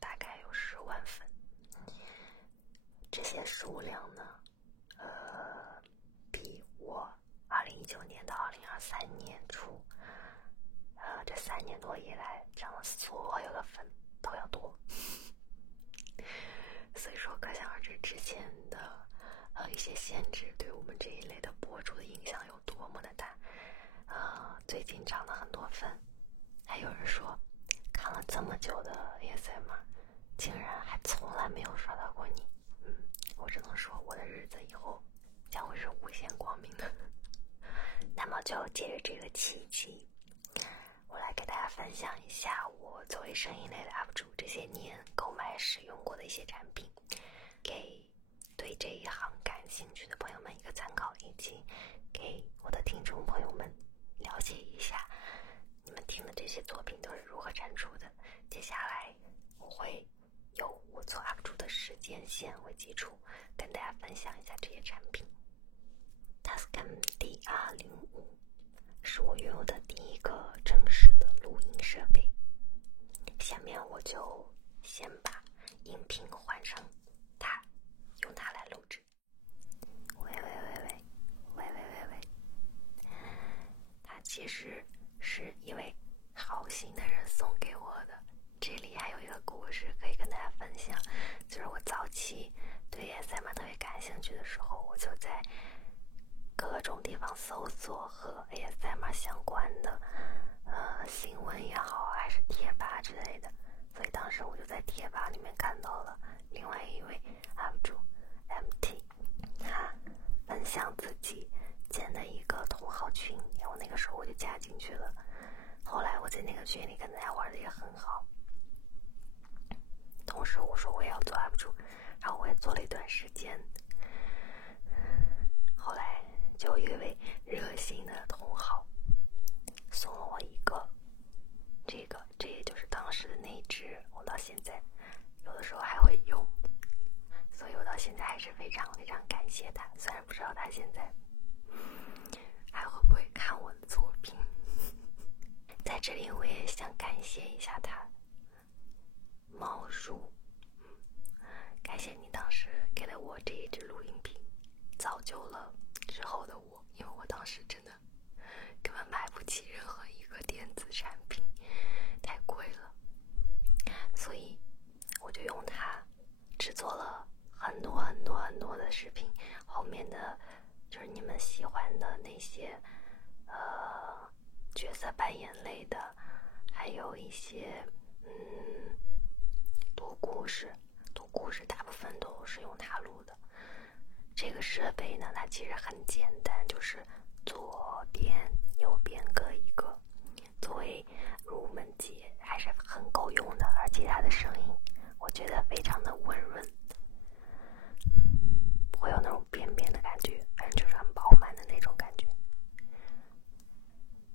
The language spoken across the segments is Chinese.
大概有10万份。这些数量呢，比我2019年到2023年初，这3年多以来涨了所有的粉都要多。所以说可想而知之前的一些限制对我们这一类的博主的影响有多么的大。最近涨了很多粉，还有人说看了这么久的 ASMR 竟然还从来没有刷到过你。我只能说我的日子以后将会是无限光明的。那么就借着这个契机，我来给大家分享一下我作为声音类的 UP 主这些年购买使用过的一些产品，给对这一行感兴趣的朋友们一个参考，以及给我的听众朋友们了解一下你们听的这些作品都是如何产出的。接下来我会由我做 UP 主的时间线为基础，跟大家分享一下这些产品。Tascam DR05 是我拥有的第一个正式的录音设备。下面我就先把音频换成它，用它来录制。喂，它其实是一位好心的人送给我的。这里还有一个故事可以跟大家分享，就是我早期对 ASMR 特别感兴趣的时候，我就在各种地方搜索和 ASMR 相关的新闻也好，还是贴吧之类的。所以当时我就在贴吧里面看到了另外一位 UP 主 MT， 他分享自己建的一个同好群，然后那个时候我就加进去了。后来我在那个群里跟大家玩的也很好，同时我说我也要做 UP 主，然后我也做了一段时间。后来就有一位热心的同好送了我一个这也就是当时的那一只，我到现在有的时候还会用，所以我到现在还是非常非常感谢他。虽然不知道他现在还会不会看我的作品，在这里我也想感谢一下他，猫叔，感谢你当时给了我这一支录音笔，造就了之后的我，因为我当时真的根本买不起任何一个电子产品，太贵了，所以我就用它制作了很多的视频。后面的就是你们喜欢的那些角色扮演类的，还有一些读故事大部分都是用它录的。这个设备呢，它其实很简单，就是左边右边各一个，作为入门级还是很够用的。而且它的声音我觉得非常的温润，不会有那种扁扁的感觉，反正就是很饱满的那种感觉。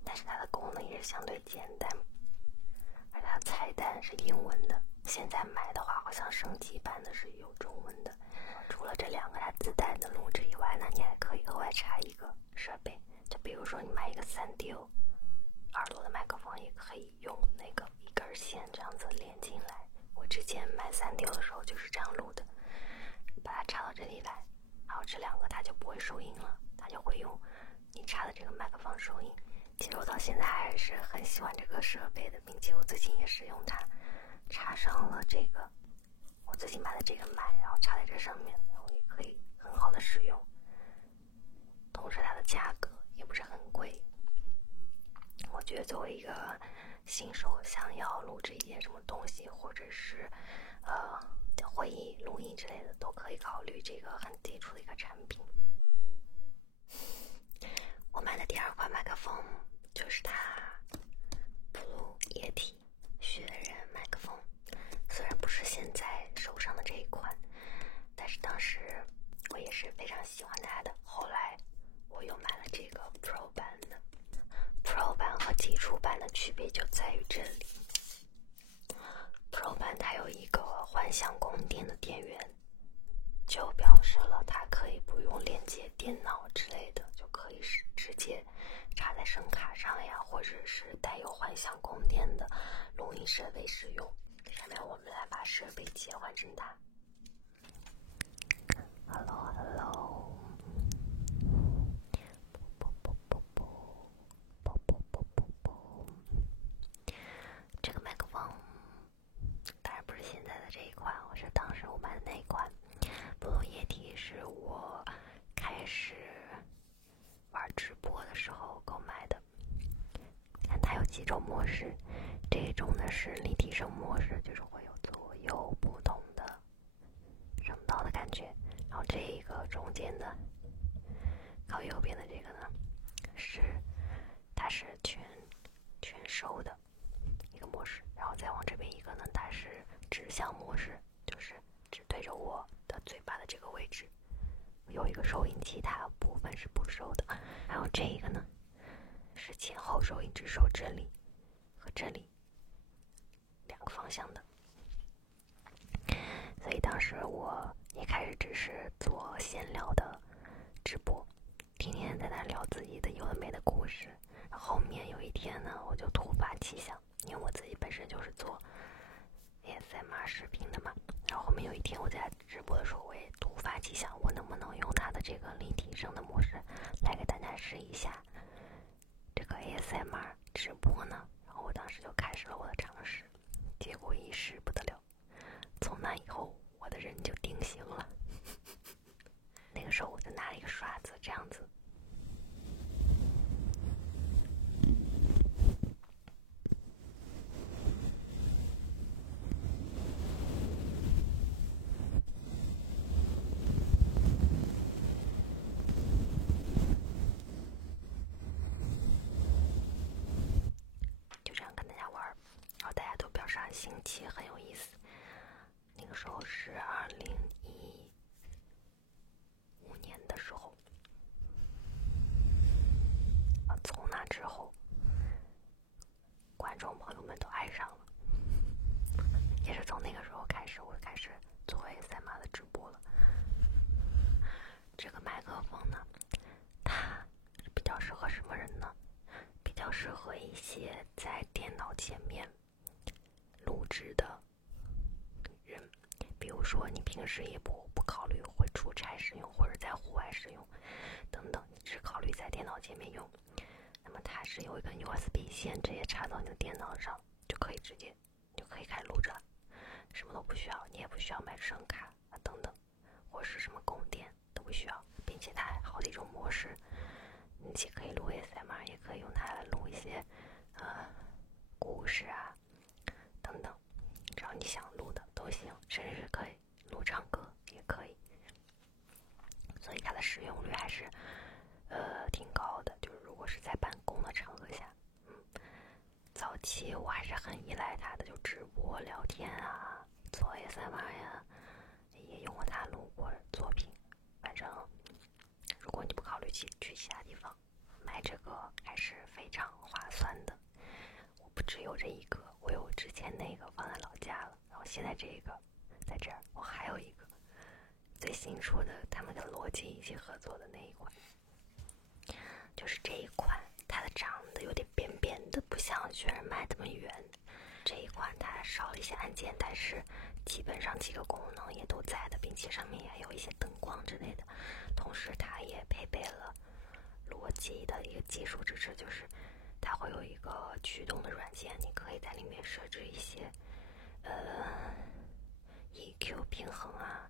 但是它的功能也是相对简单，而它菜单是英文的，现在买的话好像升级版的是有中文的。除了这2个它自带的录制以外呢，你还可以额外插一个设备，就比如说你买一个3D耳朵的麦克风，也可以用那个一根线这样子连进来。我之前买3D的时候就是这样录的，把它插到这里来，然后这2个它就不会收音了，它就会用你插的这个麦克风收音。其实我到现在还是很喜欢这个设备的，并且我最近也是用它插上了这个我最近买的这个麦，然后插在这上面，然后也可以很好的使用。同时它的价格也不是很贵，我觉得作为一个新手想要录制一件什么东西，或者是会议录音之类的，都可以考虑这个很基础的一个产品。我买的第2款麦克风就是它 Blue Yeti 雪人麦克风，虽然不是现在手上的这一款，但是当时我也是非常喜欢它的。后来我又买了这个 Pro 版的。Pro 版和基础版的区别就在于这里， Pro 版它有一个幻象供电的电源，就表示了它可以不用连接电脑之类的，就可以是直接插在声卡上呀，或者是带有幻象供电的录音设备使用。下面我们来把把设备切换成它。Hello， 这个麦克风当然不是现在的这一款，我是当时我买的那一款。Blue Yeti 是我开始玩直播的时候购买的。看它有几种模式，这种呢是立体声模式，就是会有左右不同的声道的感觉。然后这个中间的靠右边的这个呢，它是全收的一个模式，然后再往这边一个呢，它是指向模式，就是只对着我的嘴巴的这个位置有一个收音，其他部分是不收的。然后这个呢是前后收音，只收这里和这里两个方向的。所以当时我一开始只是做闲聊的直播，天天在那聊自己的有的没的故事。然后后面有一天呢，我就突发奇想，因为我自己本身就是做 ASMR 视频的嘛。然后后面有一天我在直播的时候，我也突发奇想，我能不能用它的这个立体声的模式来给大家试一下这个 ASMR 直播呢？然后我当时就开始了我的尝试，结果一试不得了。从那以后，我的人就定型了。那个时候我就拿了一个刷子，这样子。就这样跟大家玩，然后大家都表示很新奇，很有意思。那个时候是2015年的时候，从那之后，观众朋友们都爱上了。也是从那个时候开始，我开始做 ASMR 的直播了。这个麦克风呢，它比较适合什么人呢？比较适合一些在电脑前面录制的人，比如说你平时也不考虑会出差使用，或者在户外使用等等，你只考虑在电脑前面用。那么它是有一根 USB 线，直接插到你的电脑上，就可以直接就可以开始录着，什么都不需要，你也不需要买声卡啊等等，或是什么供电都不需要，并且它还好几种模式，你既可以录 ASMR， 也可以用它来录一些故事啊等等，只要你想录的都行，甚至是可以录唱歌也可以。所以它的使用率还是挺高的，就是如果是在办公的场合下，早期我还是很依赖它的，就直播聊天啊，做 ASMR 呀，也用过它录过作品。反正如果你不考虑去其他地方，买这个还是非常划算的。我不只有这一个，我有之前那个放在老家了，然后现在这个在这儿，我还有一个最新出的，他们跟罗技一起合作的那一款，就是这一款，它的长得有点扁扁的，不像雪人麦这么圆。这一款它少了一些按键，但是基本上几个功能也都在的，并且上面也有一些灯光之类的。同时它也配备了罗技的一个技术支持，就是它会有一个驱动的软件，你可以在里面设置一些EQ 平衡啊，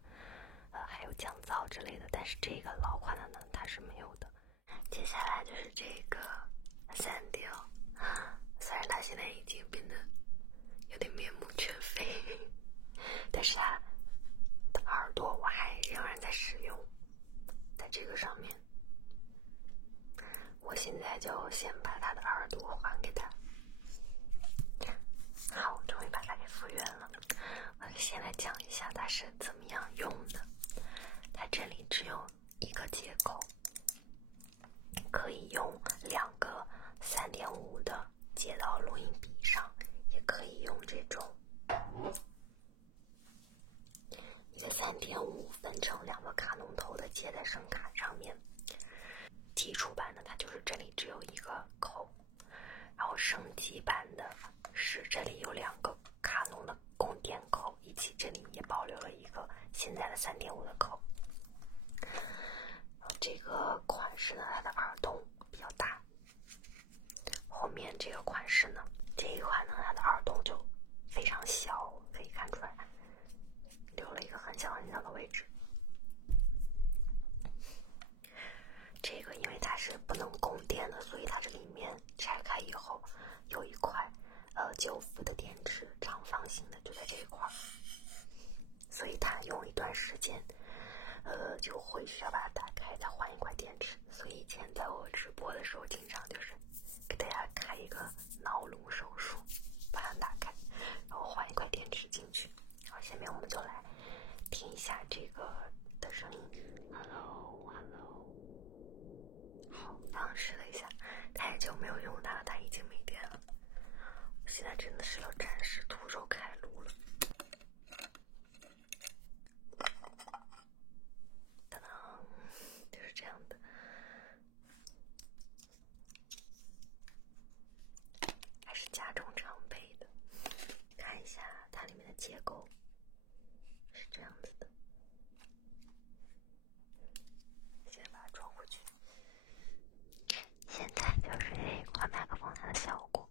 还有降噪之类的。但是这个老款的呢，它是没有的。接下来就是这个三调，虽然它现在已经变得有点面目全非，但是它的耳朵我还仍然在使用，在这个上面。我现在就先把它的耳朵还给他。好，终于把它给复原了。我先来讲一下它是怎么样用的。它这里只有一个接口，可以用2个3.5的接到录音笔上，也可以用这种一个3.5分成2个卡农头的接在声卡上面。基础版的它就是这里只有一个口，然后升级版的是这里有2个卡农的供电口以及起，这里也保留了一个现在的3.5的口。这个款式呢，它的耳洞比较大。后面这个款式呢，这一款呢，它的耳洞就非常小，可以看出来，留了一个很小很小的位置。这个因为它是不能供电的，所以它这里面拆开以后有一块9伏的电池，长方形的，就在这一块，所以它用一段时间就会需要把它打开，再换一块电池。所以以前在我直播的时候，经常就是给大家开一个脑颅手术，把它打开，然后换一块电池进去。好，下面我们就来听一下这个的声音。Hello， 好，刚试了一下，太久没有用它，它已经没电了。现在真的是要暂时徒手开录了。当当，就是这样的。还是加重常备的。看一下它里面的结构是这样子的。先把它装回去。现在就是这一款麦克风它的效果，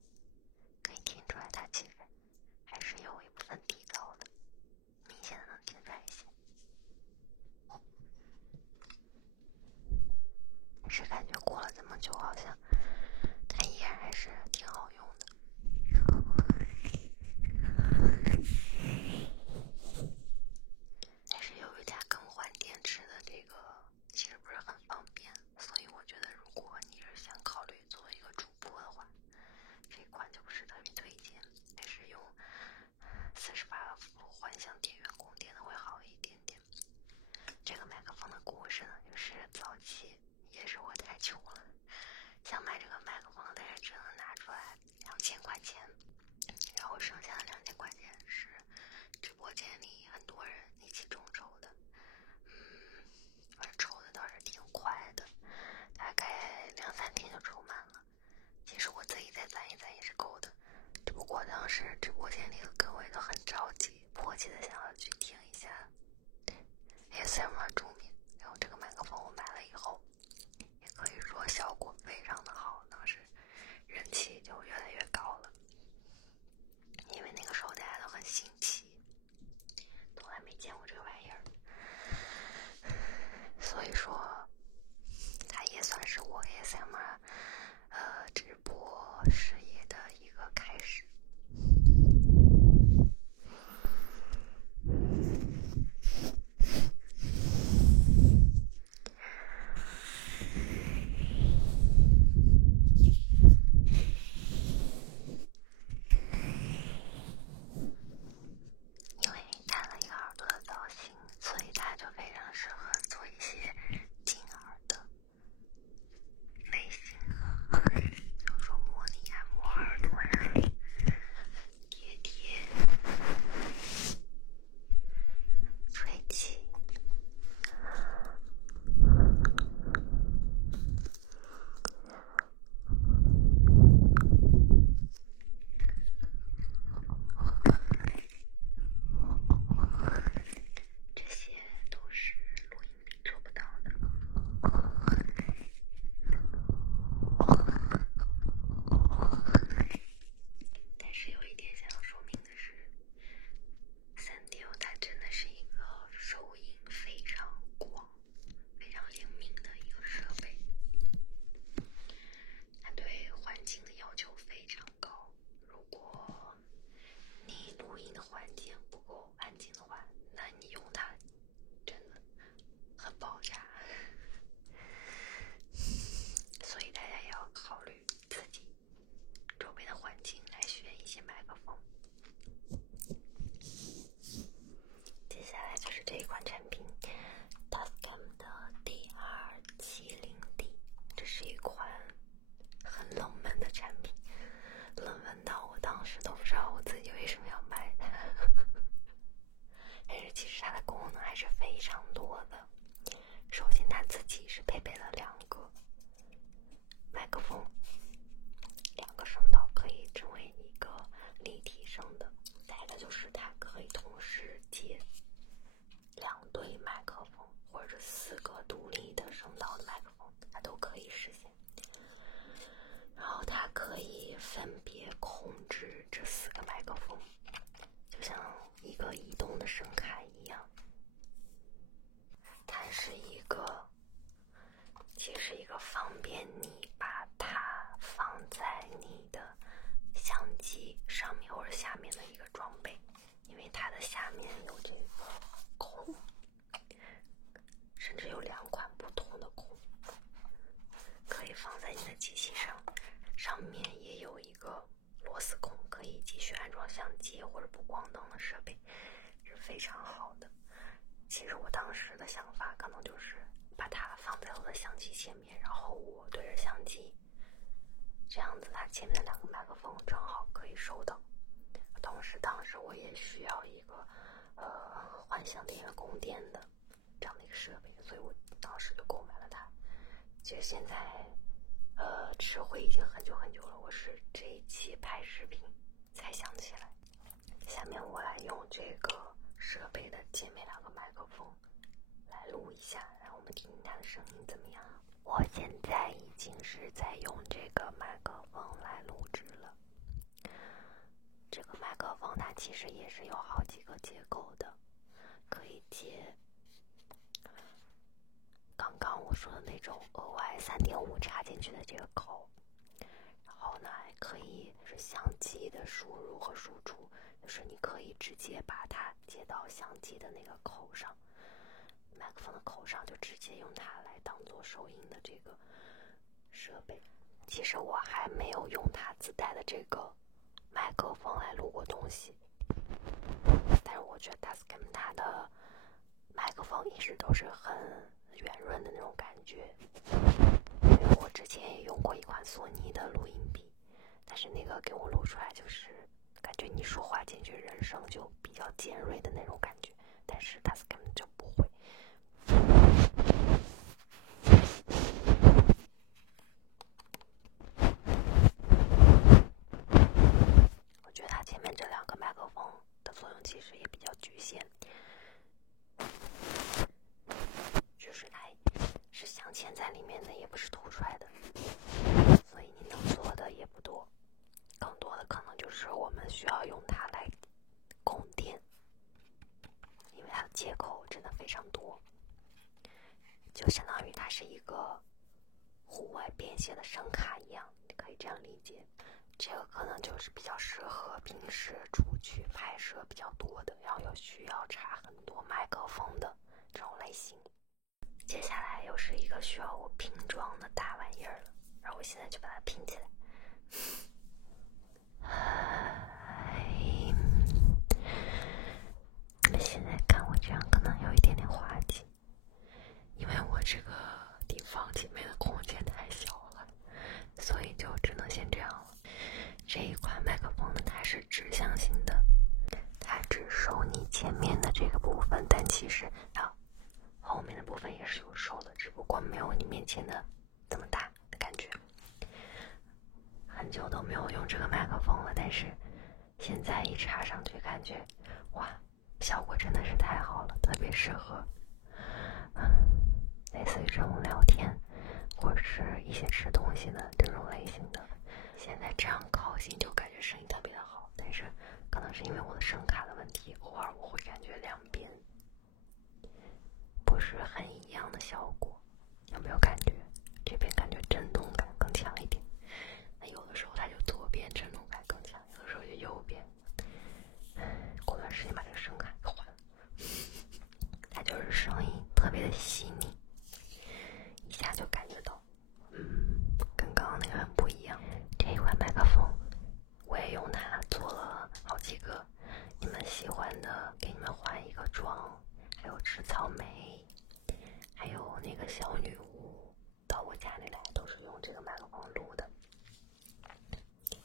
可以听出来它其实还是有一部分底噪的，明显的能听出来一些。但是感觉过了这么久，好像它依然还是挺好用的。但是由于它更换电池的这个其实不是很方便，所以我觉得如果你是想考虑做一个主播的话，这款就不是特别推荐，还是用48伏幻象电源供电的会好一点点。这个麦克风的故事呢，就是早期也是我太穷了，想买这个麦克风，但是只能拿出来2000块钱，然后剩下的2000块钱是直播间里很多人一起众筹的。反正抽的倒是挺快的，大概2-3天就抽满了。其实我自己再攒一攒也是够的，只不过当时直播间里的各位都很着急，迫切的想要去听一下 ASMR 助眠。然后这个麦克风我买了以后，也可以说效果非常的好，当时人气就越来越高了。因为那个时候大家都很新奇，从来没见过这个玩意儿，所以说它也算是我 ASMR 直播事业的一个开始。因为弹了一个耳朵的造型，所以它就非常适合做一些静耳的类型，比如说模拟按摩耳朵呀、贴、吹气。这些都是录音里做不到的。但是有一点想要说明的是，3DO它真的是一个收音非常广、非常灵敏的一个设备，它对环境的要求非常高。如果你录音的环境不够安静的话，那你用它真的很爆炸。所以大家也要考虑自己周边的环境来选一些麦克风。接下来就是这一款产品 Tascam 的 DR70D， 这是一款很冷门的产品，冷门到我当时都不知道我自己为什么要买它。但是其实它的功能还是非常多的。首先它自己是配备了2个麦克风，2个声道可以成为一个立体声的。再一个就是它可以同时到的麦克风，它都可以实现。然后它可以分别控制这4个麦克风，就像一个移动的声卡一样。它是其实一个方便你把它放在你的相机上面或者下面的一个装备，因为它的下面有这个孔，甚至有2款不同的孔，可以放在你的机器上。上面也有一个螺丝孔，可以继续安装相机或者补光灯的设备，是非常好的。其实我当时的想法可能就是把它放在我的相机前面，然后我对着相机，这样子它前面的2个麦克风正好可以收到。同时当时我也需要一个幻象电源供电的这样的一个设备，所以我当时就购买了它。其实现在吃灰已经很久很久了，我是这一期拍视频才想起来。下面我来用这个设备的前面2个麦克风来录一下，让我们听听它的声音怎么样。我现在已经是在用这个麦克风来录制了。这个麦克风它其实也是有好几个接口的，可以接刚刚我说的那种额外3.5插进去的这个口，然后呢还可以是相机的输入和输出，就是你可以直接把它接到相机的那个口上，麦克风的口上，就直接用它来当做收音的这个设备。其实我还没有用它自带的这个麦克风来录过东西，但是我觉得 Tascam 它的麦克风一直都是很圆润的那种感觉。因为我之前也用过一款索尼的录音笔，但是那个给我录出来就是感觉你说话进去人声就比较尖锐的那种感觉，但是 Tascam 就不会。我觉得它前面这2个麦克风的作用其实也比较局限，就是它是镶嵌在里面的，也不是凸出来的，所以你能做的也不多。更多的可能就是我们需要用它来供电，因为它的接口真的非常多，就相当于它是一个户外便携的声卡一样，你可以这样理解。这个可能就是比较适合平时出去拍摄比较多的，然后又需要插很多麦克风的这种类型。接下来又是一个需要我拼装的大玩意儿了，然后我现在就把它拼起来。你们现在看我这样可能有一点点滑稽，因为我这个地方前面的空间太小了，所以就只能先这样了。这一款麦克风呢，它是指向性的，它只收你前面的这个部分，但其实它后面的部分也是有收的，只不过没有你面前的这么大的感觉。很久都没有用这个麦克风了，但是现在一插上去感觉哇，效果真的是太好了，特别适合类似于这种聊天或者是一些吃东西的这种类型的。现在这样靠近就感觉声音特别的好，但是可能是因为我的声卡的问题，偶尔我会感觉两边不是很一样的效果。有没有感觉这边感觉震动感更强一点，那有的时候它就左边震动感更强，有的时候就右边。过段时间把这个声卡给换了，它就是声音特别的细腻，一下就感觉到跟刚刚那个很不一样。这一款麦克风我也用它做了好几个你们喜欢的给你们换一个妆，还有吃草莓，还有那个小女巫到我家里来，都是用这个麦克风录的。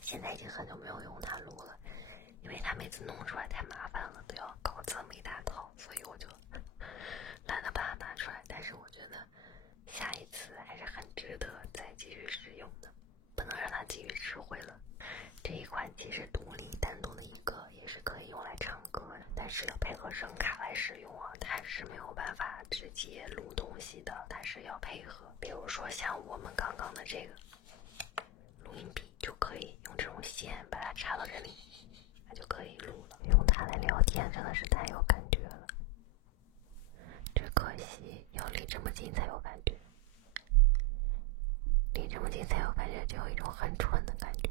现在已经很久没有用它录了，因为它每次弄出来太麻烦了，都要搞这么一大套，所以我就懒得把它拿出来。但是我觉得下一次还是很值得再继续使用的，不能让它继续吃灰了。这一款其实独立单独的一个也是可以用来唱歌的，但是要配合声卡来使用啊，它是没有办法直接录东西的，它是要配合。比如说像我们刚刚的这个录音笔，就可以用这种线把它插到这里，它就可以录了。用它来聊天真的是太有感觉了，只可惜要离这么近才有感觉，离这么近才有感觉，就有一种很蠢的感觉。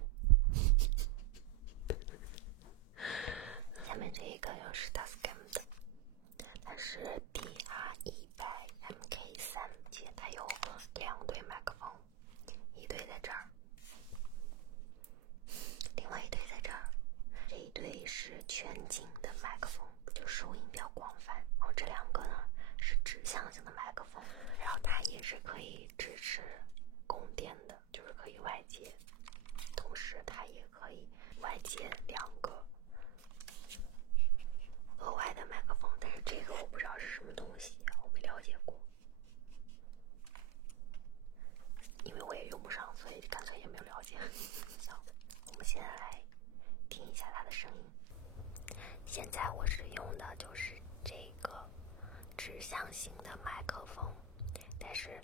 下面这一个又是 Tascam 的，它是 DR100MK3，且它有2对麦克风，一对在这儿，另外一对在这儿。这一对是全景的麦克风，就收音比较广泛。然后这2个呢是指向性的麦克风，然后它也是可以支持供电的，就是可以外接，同时它也可以外接2个额外的麦克风，但是这个我不知道是什么东西，我没了解过，因为我也用不上，所以干脆也没有了解。好，我们现在来听一下它的声音。现在我是用的就是这个指向型的麦克风，但是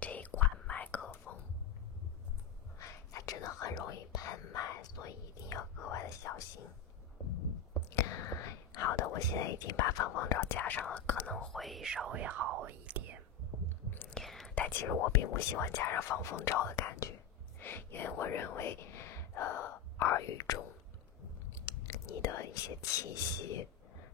这款麦克风它真的很容易喷麦，所以一定要格外的小心。好的，我现在已经把防风罩加上了，可能会稍微好一点。但其实我并不喜欢加上防风罩的感觉，因为我认为，耳语中你的一些气息，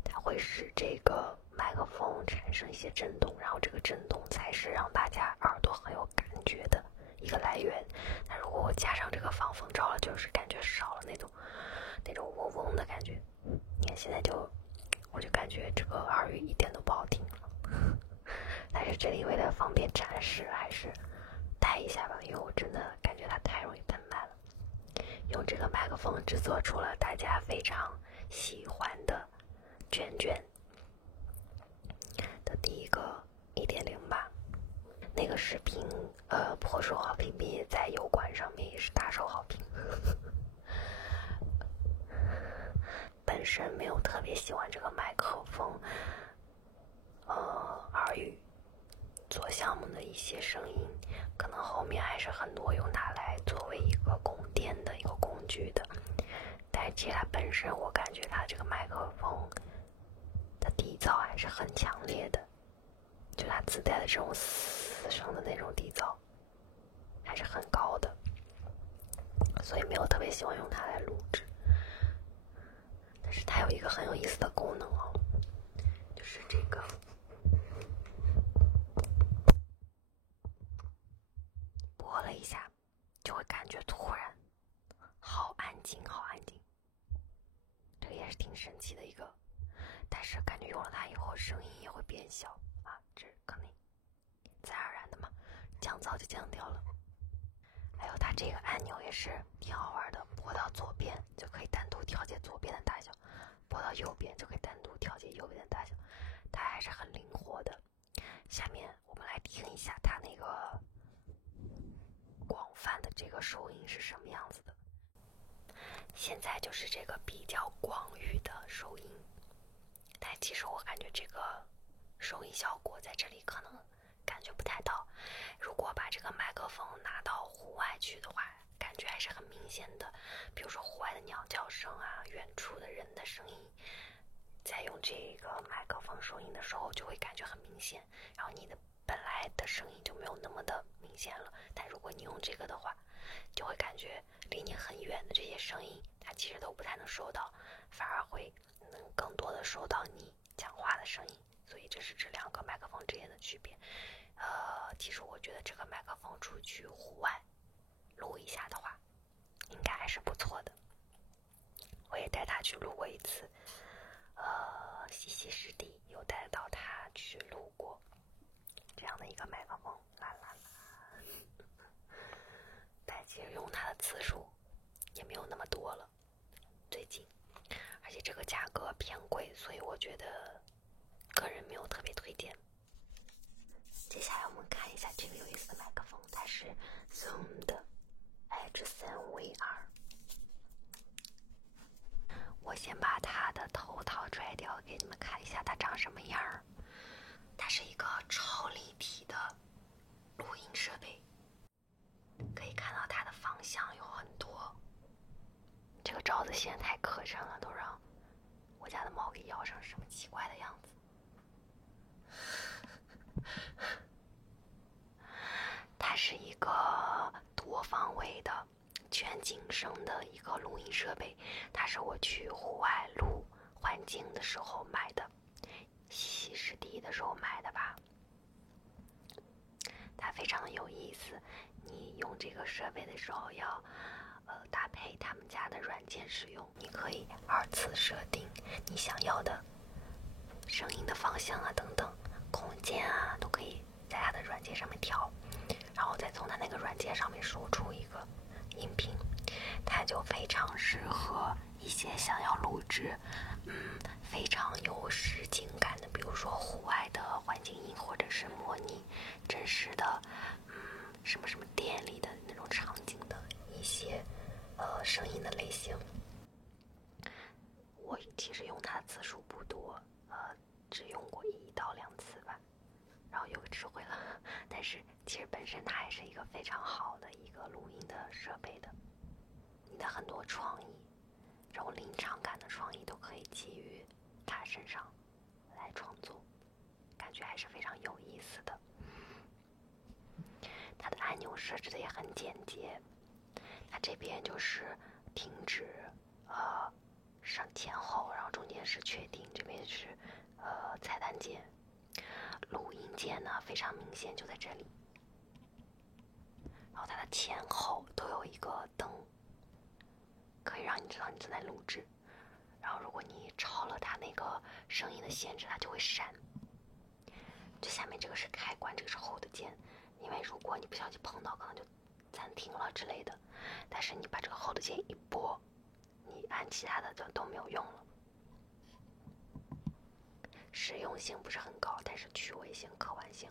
它会使这个麦克风产生一些震动，然后这个震动才是让大家耳朵很有感觉的一个来源。那如果我加上这个防风罩了，就是感觉少了那种嗡嗡的感觉。你看现在我就感觉这个耳语一点都不好听了。但是这里为了方便展示，还是戴一下吧，因为我真的感觉它太容易喷麦了。用这个麦克风制作出了大家非常喜欢的卷卷的第一个 1.0 吧，那个视频颇受好评，并且在油管上面也是大受好评。本身没有特别喜欢这个麦克风，耳语做项目的一些声音，可能后面还是很多用它来作为一个供电的一个工具的。但其实它本身，我感觉它这个麦克风的底噪还是很强烈的，就它自带的这种死声的那种底噪还是很高的，所以没有特别喜欢用它来录制。但是它有一个很有意思的功能哦，就是这个拨了一下，就会感觉突然好安静，好安静。这个也是挺神奇的一个，但是感觉用了它以后，声音也会变小啊，这可能自然而然的嘛，降噪就降掉了。还有它这个按钮也是挺好玩的，拨到左边就可以单独调节左边的大小，拨到右边就可以单独调节右边的大小，它还是很灵活的。下面我们来听一下它那个广泛的这个收音是什么样子的。现在就是这个比较广域的收音，但其实我感觉这个收音效果在这里可能感觉不太到。如果把这个麦克风拿到户外去的话，感觉还是很明显的。比如说户外的鸟叫声啊，远处的人的声音，在用这个麦克风收音的时候就会感觉很明显，然后你的本来的声音就没有那么的明显了。但如果你用这个的话，就会感觉离你很远的这些声音它其实都不太能收到，反而会能更多的收到你讲话的声音。所以这是这2个麦克风之间的区别。其实我觉得这个麦克风出去户外录一下的话，应该还是不错的。我也带它去录过一次，西溪湿地有带到它去录过这样的一个麦克风，啦啦啦。但其实用它的次数也没有那么多了，最近，而且这个价格偏贵，所以我觉得个人没有特别推荐。接下来我们看一下这个有意思的麦克风，它是 Zoom 的 H3VR。我先把它的头套拽掉，给你们看一下它长什么样儿。它是一个超立体的录音设备，可以看到它的方向有很多。这个罩子线太磕碜了，都让我家的猫给咬成什么奇怪的样子。它是一个多方位的全景声的一个录音设备，它是我去户外录环境的时候买的，西湿地的时候买的吧。它非常的有意思，你用这个设备的时候要搭配他们家的软件使用，你可以2次设定你想要的声音的方向啊等等空间啊，都可以在它的软件上面调，然后再从它那个软件上面输出一个音频。它就非常适合一些想要录制非常有实景感的，比如说户外的环境音，或者是模拟真实的什么什么店里的那种场景的一些声音的类型。我其实用它的次数不多，只用过1到2次吧，然后又智慧了。但是其实本身它还是一个非常好的一个录音的设备的，你的很多创意，这种临场感的创意都可以基于它身上来创作，感觉还是非常有意思的。它的按钮设置的也很简洁，它这边就是停止上前后，然后中间是确定，这边是菜单键。录音键呢非常明显，就在这里，然后它的前后都有一个灯，可以让你知道你正在录制。然后如果你超了它那个声音的限制，它就会闪。这下面这个是开关，这个是 Hold 键，因为如果你不小心碰到，可能就暂停了之类的。但是你把这个 Hold 键一拨，你按其他的就都没有用了。实用性不是很高，但是趣味性、可玩性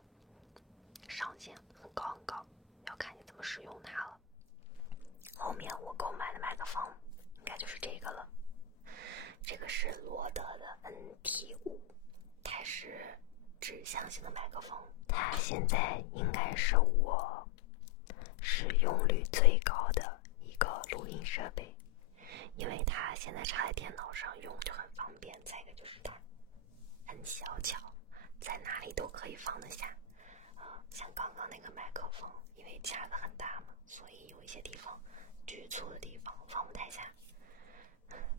上限很高很高，要看你怎么使用它了。后面我购买的麦克风应该就是这个了，这个是罗德的 NT5， 它是指向性的麦克风，它现在应该是我使用率最高的一个录音设备，因为它现在插在电脑上用就很方便，再一个就是它很小巧，在哪里都可以放得下。像刚刚那个麦克风，因为夹得很大嘛，所以有一些地方局促的地方放不太下，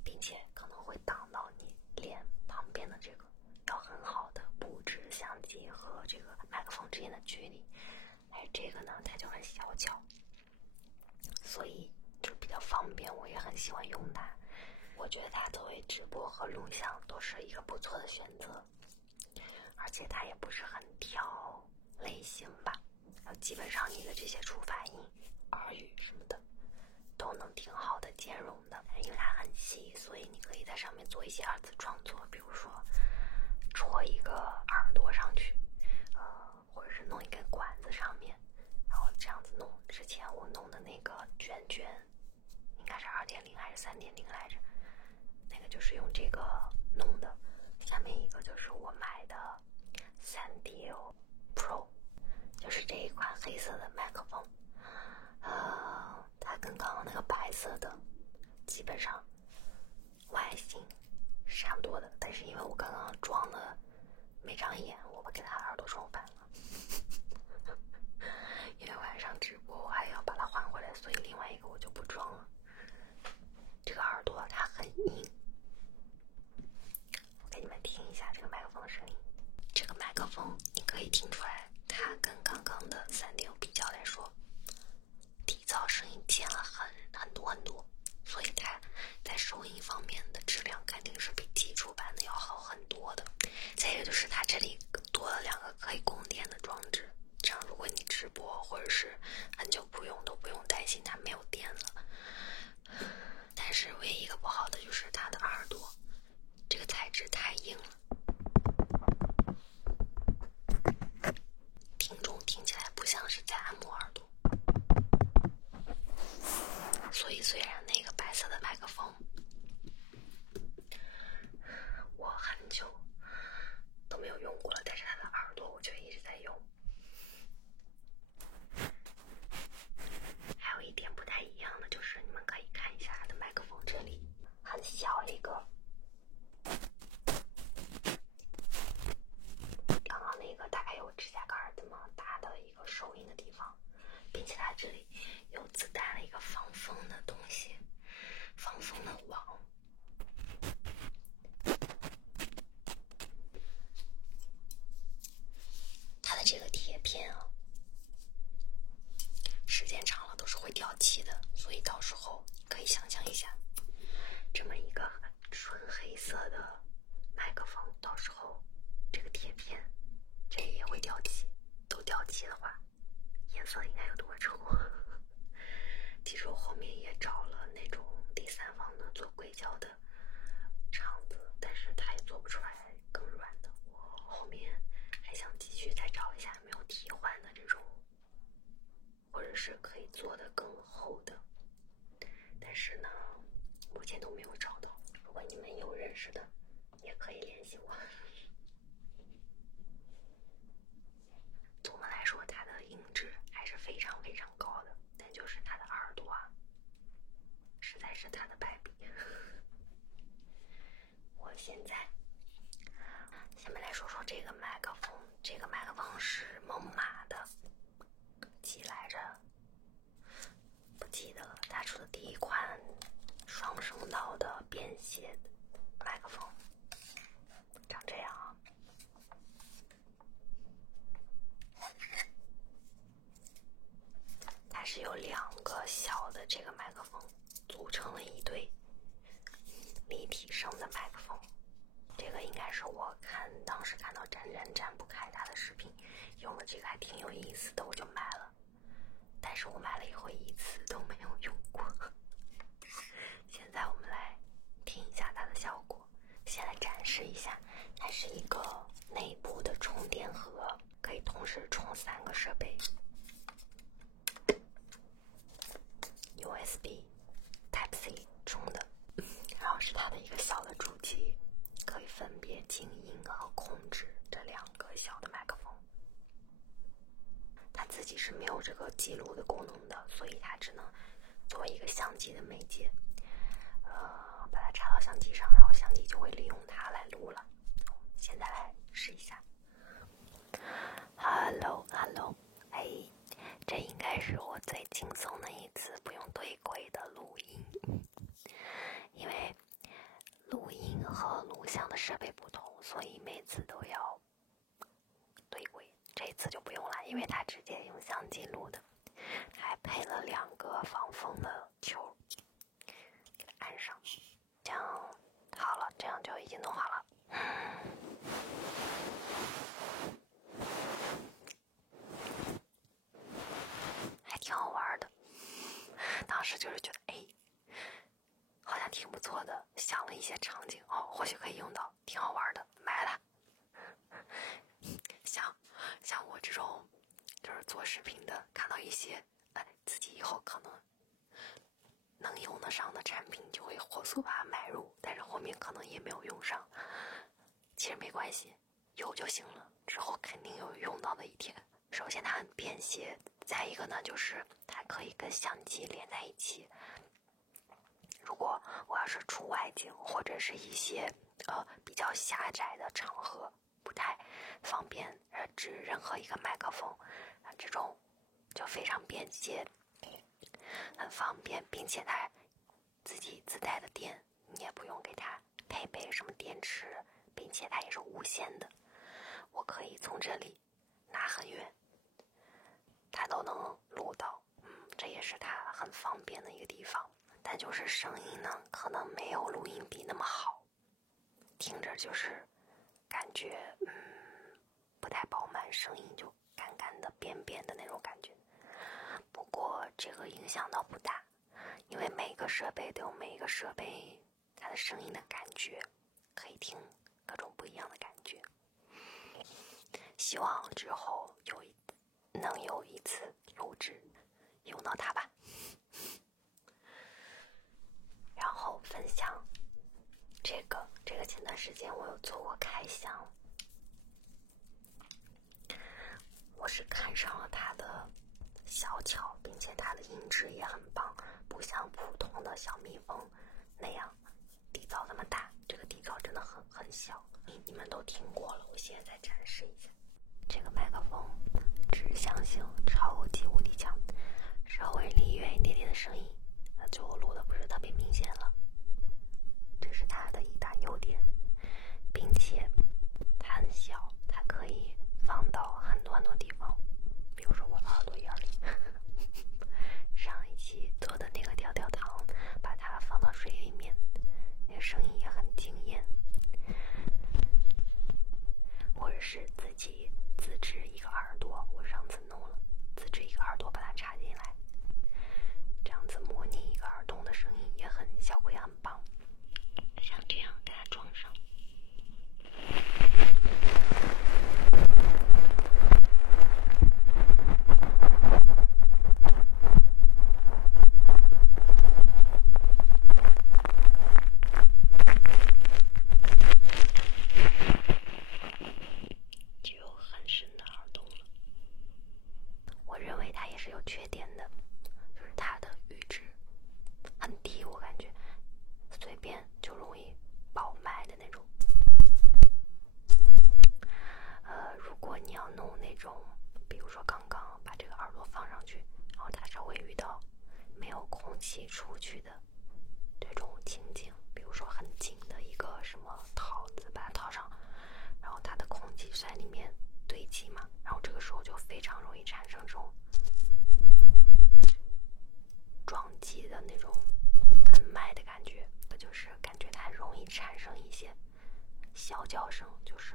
并且可能会挡到你脸旁边的这个，要很好的布置相机和这个麦克风之间的距离。而这个呢，它就很小巧，所以就比较方便，我也很喜欢用它。我觉得它作为直播和录像都是一个不错的选择，而且它也不是很挑类型吧，基本上你的这些触发音、耳语什么的都能挺好的兼容的，因为它很细，所以你可以在上面做一些2次创作，比如说戳一个耳朵上去，或者是弄一根管子上面，然后这样子弄。之前我弄的那个卷卷应该是2.0还是3.0来着，那个就是用这个弄的。下面一个就是我买的3DO Pro， 就是这一款黑色的麦克风，它跟刚刚那个白色的基本上外形是差不多的，但是因为我刚刚装了没长眼，我把给它耳朵装反了因为晚上直播我还要把它换回来，所以另外一个我就不装了。这个耳朵它很硬，我给你们听一下这个麦克风的声音。这个麦克风你可以听出来，它跟刚刚的3.5比较来说，底噪声音减了很多很多，所以它在收音方面的质量肯定是比基础版的要好很多的。再一个就是它这里多了2个可以供电的装置，这样如果你直播或者是很久不用都不用担心它没有电了。但是唯一一个不好的就是它的耳朵这个材质太硬了，听众听起来不像是在按摩耳朵。所以虽然那个白色的麦克风我没有用过了，但是它的耳朵我就一直在用。还有一点不太一样的就是，你们可以看一下它的麦克风，这里很小一个，刚刚那个大概有指甲盖这么大的一个收音的地方，并且它这里又自带了一个防风的东西，防风的网。它的这个贴片啊，时间长了都是会掉漆的，所以到时候可以想象一下，这么一个纯黑色的麦克风，到时候这个贴片这也会掉漆，都掉漆的话，颜色应该有多丑。其实我后面也找了那种第三方的做硅胶的厂子，但是它也做不出来更软的。我后面还想继续再找一下有没有替换的这种，或者是可以做的更厚的，但是呢目前都没有找到。如果你们有认识的也可以联系我。总的来说它的音质还是非常非常高的，但就是它的耳朵啊实在是它的败笔。我现在下面来说说这个麦克风，这个麦克风是猛犸的，几来着不记得了，它出的第一款双声道的便携麦克风，长这样啊。它是有两个小的这个麦克风组成了一对立体声的麦克风。这个应该是我当时看到展不开他的视频，用了这个还挺有意思的，我就买了。但是我买了以后一次都没有用过。现在我们来听一下它的效果。先来展示一下，它是一个内部的充电盒，可以同时充3个设备。USB Type-C 充的，然后是它的一个小的主机，可以分别静音和控制这2个小的麦克风。它自己是没有这个记录的功能的，所以它只能作为一个相机的媒介。把它插到相机上，然后相机就会利用它来录了。现在来试一下。Hello， 哎，这应该是我最轻松的一次不用对轨的录音，因为录音和录像的设备不同，所以每次都要对轨。这次就不用了，因为它直接用相机录的，还配了2个防风的球，给它安上。这样好了，这样就已经弄好了。还挺好玩的，当时就是觉得哎，好像挺不错的，想了一些场景哦，或许可以用到，挺好玩的，买了。像我这种就是做视频的，看到一些自己以后可能能用得上的产品，就会火速把它买入，但是后面可能也没有用上。其实没关系，有就行了，之后肯定有用到的一天。首先它很便携，再一个呢就是它可以跟相机连在一起。如果我要是出外景或者是一些比较狭窄的场合，不太方便指任何一个麦克风，这种就非常便携，很方便，并且它自己自带的电，你也不用给它配备什么电池，并且它也是无线的，我可以从这里拿很远，它都能录到。这也是它很方便的一个地方。但就是声音呢，可能没有录音笔那么好，听着就是感觉不太饱满，声音就干干的扁扁的那种感觉。不过这个影响倒不大，因为每个设备都有每个设备它的声音的感觉，可以听各种不一样的感觉。希望之后能有一次录制用到它吧。然后分享这个前段时间我有做过开箱，是看上了它的小巧，并且它的音质也很棒，不像普通的小蜜蜂那样底噪那么大，这个底噪真的很小。你们都听过了，我现在再展示一下。这个麦克风指向性超级无敌强，稍微离远一点点的声音，那就录的不是特别明显了。这是它的一大优点，并且它很小，它可以放到很多很多地方，比如说我耳朵眼里。上一期做的那个跳跳糖，把它放到水里面，那个声音也很惊艳。或者是自己自制一个耳朵，我上次弄了，自制一个耳朵把它插进来，这样子模拟一个耳洞的声音也很效果也很棒。像这样给它装上。就有很深的耳洞了。我认为它也是有缺点的，就是它的阈值很低，我感觉随便就容易爆麦的那种。如果你要弄那种，比如说刚刚把这个耳朵放上去，然后它稍微遇到没有空气出去的这种情景，比如说很紧的一个什么套子把它套上，然后它的空气在里面堆积嘛，然后这个时候就非常容易产生这种撞击的那种很麦的感觉，就是感觉它容易产生一些小叫声，就是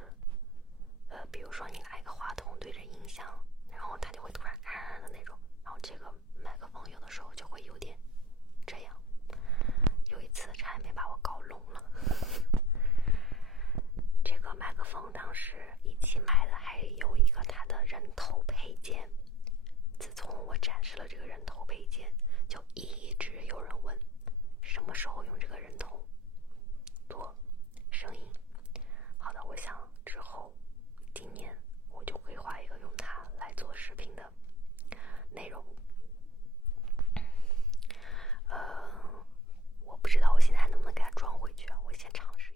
比如说你拿一个话筒对着音响，然后它就会突然的那种，然后这个麦克风有的时候就会有点这样。有一次差点没把我搞聋了。这个麦克风当时一起买的还有一个它的人头配件，自从我展示了这个人头配件，就一直有人问什么时候用这个人头做声音。好的，我想之后今年我就规划一个用它来做视频的内容。我不知道我现在还能不能给它装回去啊，我先尝试。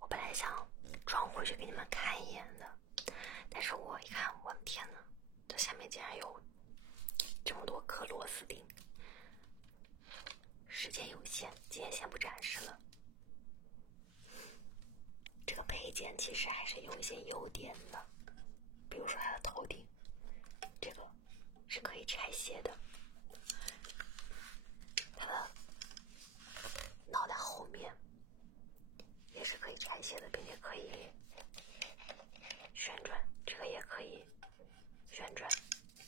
我本来想装回去给你们看一眼的，但是我一看，我的天哪，这下面竟然有这么多颗螺丝钉。时间有限，今天先不展示了。这个配件其实还是有一些优点的，比如说它的头顶，这个是可以拆卸的，它的脑袋后面也是可以拆卸的，并且可以旋转，这个也可以旋转，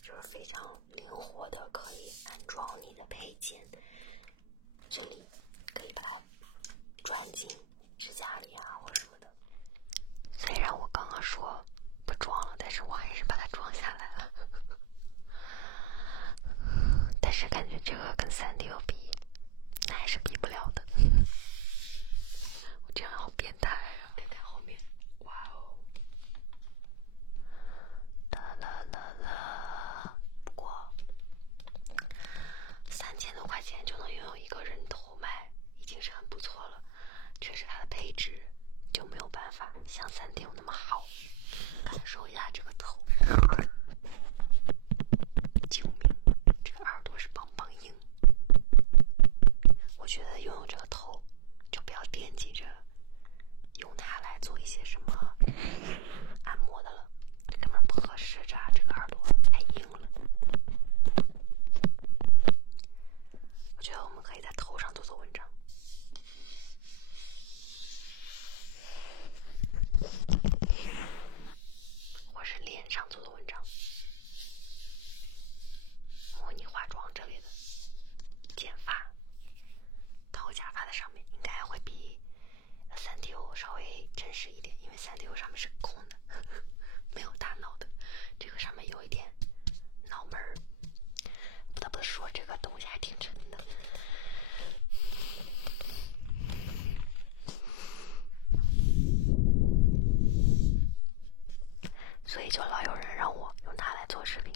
就是非常灵活的可以安装你的配件。这里可以把它转进支架里啊或什么的。虽然我刚刚说不装了，但是我还是把它装下来了。但是感觉这个跟3D比，那还是比不了的。我这样好变态啊！看看后面，哇哦！啦啦啦啦！不过3000多块钱就能拥有一个人头麦，已经是很不错了。确实它的配置就没有办法像3D那么好。感受一下这个头，救命！这个耳朵是棒棒硬。我觉得拥有这个头，就不要惦记着用它来做一些什么按摩的了，根本不合适。这个耳朵太硬了。我觉得我们可以在头上做做文章。或是脸上做的文章，模拟化妆之类的，剪发，套假发的上面应该会比3DO稍微真实一点，因为3DO上面是空的，没有大脑的，这个上面有一点脑门儿。不得不说，这个东西还挺沉的。所以就老有人让我用它来视频，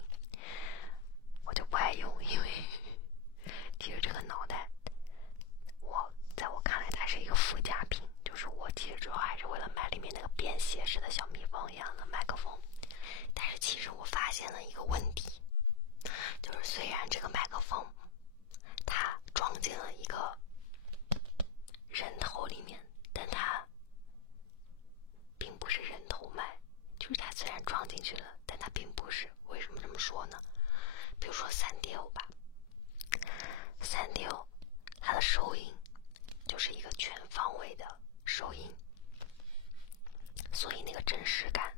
我就不爱用，因为提着这个脑袋，在我看来它是一个附加品，就是我其实主要还是为了买里面那个便携式的小蜜蜂一样的麦克风。但是其实我发现了一个问题，就是虽然这个麦克风它装进了一个人头里面，但它并不是人头麦，就是它虽然装进去了，但它并不是。为什么这么说呢？比如说3D5吧，3D5它的收音就是一个全方位的收音，所以那个真实感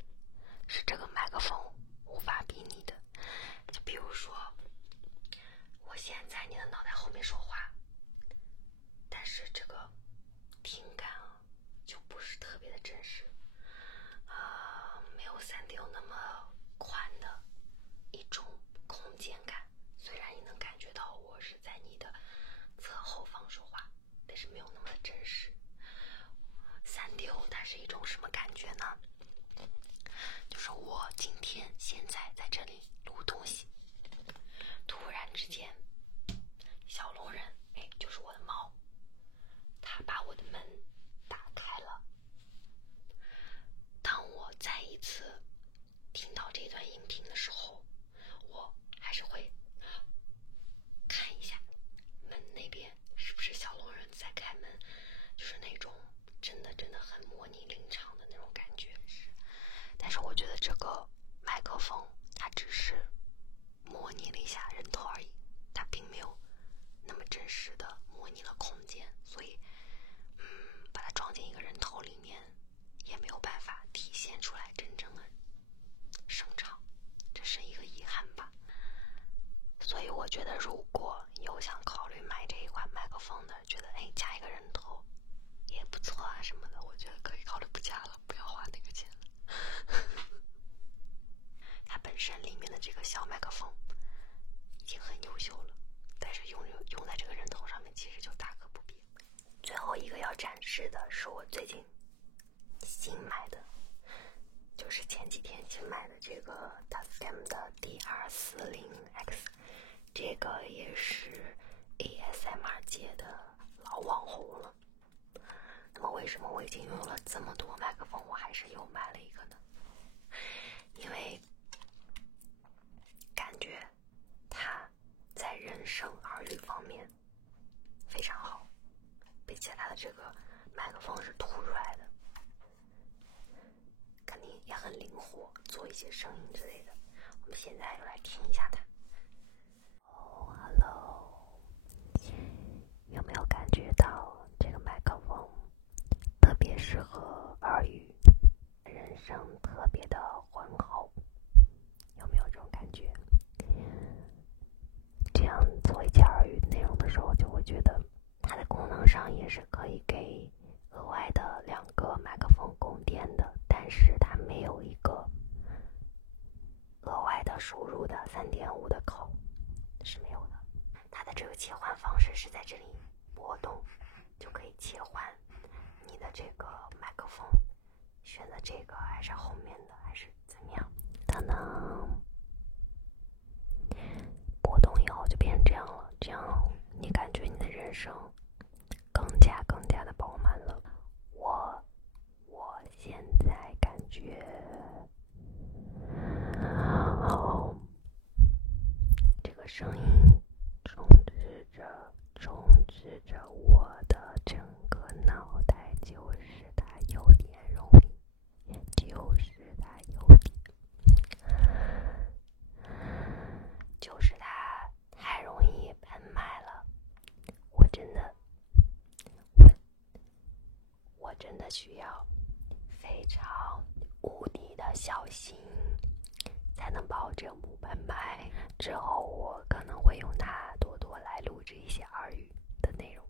是这个麦克风无法比拟的。就比如说我现在在你的脑袋后面说话，但是这个听感就不是特别的真实，没有3D5那么宽的一种空间感。虽然你能感觉到我是在你的侧后方说话，但是没有那么的真实。3D5它是一种什么感觉呢？就是我今天现在在这里录东西，突然之间小龙人，就是我的猫，它把我的门打开了。当我再一次听到这段音频的时候，我还是会看一下门那边是不是小龙人在开门，就是那种真的很模拟临场的那种感觉。但是我觉得这个麦克风它只是模拟了一下人头而已，它并没有那么真实的模拟了空间，所以把它装进一个人头里面也没有办法体现出来真正的声场，这是一个遗憾吧。所以我觉得如果有想考虑买这一款麦克风的，觉得加一个人头也不错啊什么的，我觉得可以考虑不加了，不要花那个钱了。它本身里面的这个小麦克风已经很优秀了，但是用在这个人头上面其实就大可不必。最后一个要展示的是我最近新买的，就是前几天新买的这个 Tascam 的 DR40X， 这个也是 ASMR 界的老网红了。那么为什么我已经拥有了这么多麦克风，我还是又买了一个呢？因为感觉它在人声耳语方面非常好，并且它的这个麦克风是凸出来的，肯定也很灵活，做一些声音之类的。我们现在就来听一下它。Hello， 有没有感觉到这个麦克风特别适合耳语，人声特别的浑厚？有没有这种感觉？这样做一些耳语内容的时候，就会觉得它的功能上也是可以给额外的2个麦克风供电的，但是它没有一个额外的输入的3.5的口，是没有的。它的这个切换方式是在这里波动就可以切换你的这个麦克风，选择这个还是后面的还是怎么样。当当，波动以后就变成这样了，这样你感觉你的人声更加的饱满了。我现在感觉这个声音充斥着我的整个脑袋，就是它有点容易，就是它太容易喷麦了。我真的需要非常无敌的小心，才能保证不喷麦。之后我可能会用它多来录制一些耳语的内容。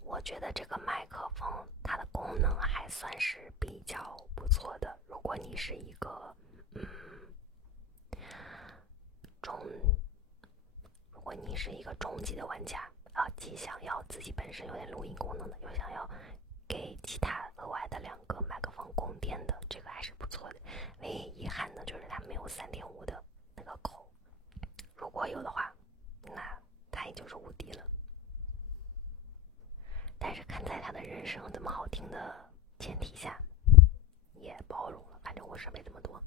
我觉得这个麦克风它的功能还算是比较不错的。如果你是一个中级的玩家既想要自己本身有点录音功能的，又想要给其他额外的2个麦克风供电的，这个还是不错的。就是它没有3.5的那个口，如果有的话，那它也就是无敌了。但是看在他的人声这么好听的前提下，也包容了，反正我设备这么多。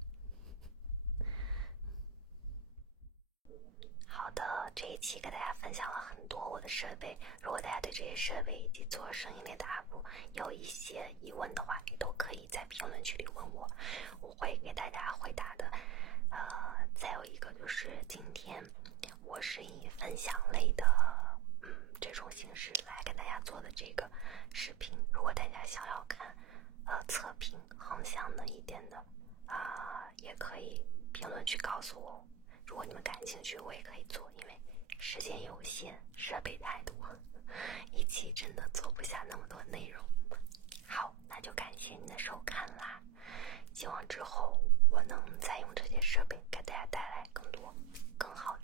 好的，这一期给大家分享了很多我的设备，如果大家对这些设备以及做声音类的 UP 有一些疑问的话，也都可以在评论区里问我，我会给大家回答的。再有一个就是今天我是以分享类的这种形式来跟大家做的这个视频，如果大家想要看测评横向的一点的也可以评论区告诉我，如果你们感兴趣我也可以做，因为时间有限，设备太多，一期真的做不下那么多内容。好，那就感谢你的收看啦，希望之后我能再用这些设备给大家带来更多更好